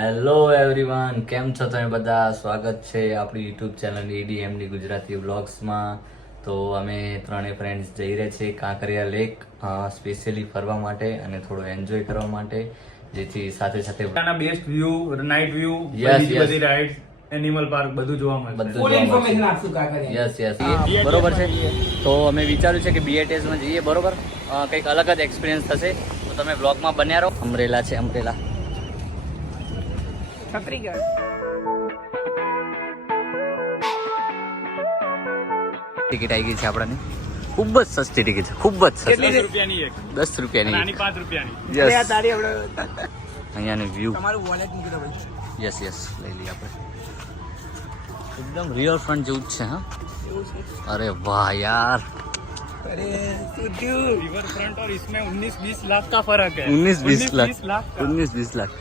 Hello everyone, કેમ છો તમે બધા? સ્વાગત છે આપણી યુટ્યુબ ચેનલ EDMD ગુજરાતી વ્લોગ્સમાં. તો અમે ત્રણેય ફ્રેન્ડ્સ જઈ રહ્યા છીએ કાંકરિયા લેક સ્પેશિયલી ફરવા માટે અને થોડું એન્જોય કરવા માટે, જેથી સાથે સાથે best view, night view, Yes, yes. બધી રાઇડ્સ, એનિમલ પાર્ક બધું જોવા મળશે. બધું ફૂલ જોવા ઇન્ફોર્મેશન મળશે. આપશું કાકા. યસ બરોબર છે. તો અમે વિચાર્યું છે કે BATSમાં જઈએ, બરોબર? કંઈક અલગ જ એક્સપિરિયન્સ થશે. તો તમે વ્લોગમાં બન્યા રહો. અમરેલા છે, અમરેલા. છત્રીગઢ ટિકિટ આવી ગઈ છે આપણાની. ખૂબ જ સસ્તી ટિકિટ છે, ખૂબ જ સસ્તી. 10 રૂપિયાની એક, 10 રૂપિયાની. નાની 5 રૂપિયાની. યસ, આ તારી આપણે અહીંયાનો વ્યૂ. તમારું વોલેટ મૂકી દો ભાઈ. યસ લઈ લઈએ આપણે. એકદમ રિયલ ફ્રન્ટ જેવું જ છે. હા, એવું છે. અરે વાહ યાર, અરે શું થયું? रिवर फ्रंट और इसमें 19-20 लाख का फर्क है. 19-20 लाख. का. 19-20 लाख.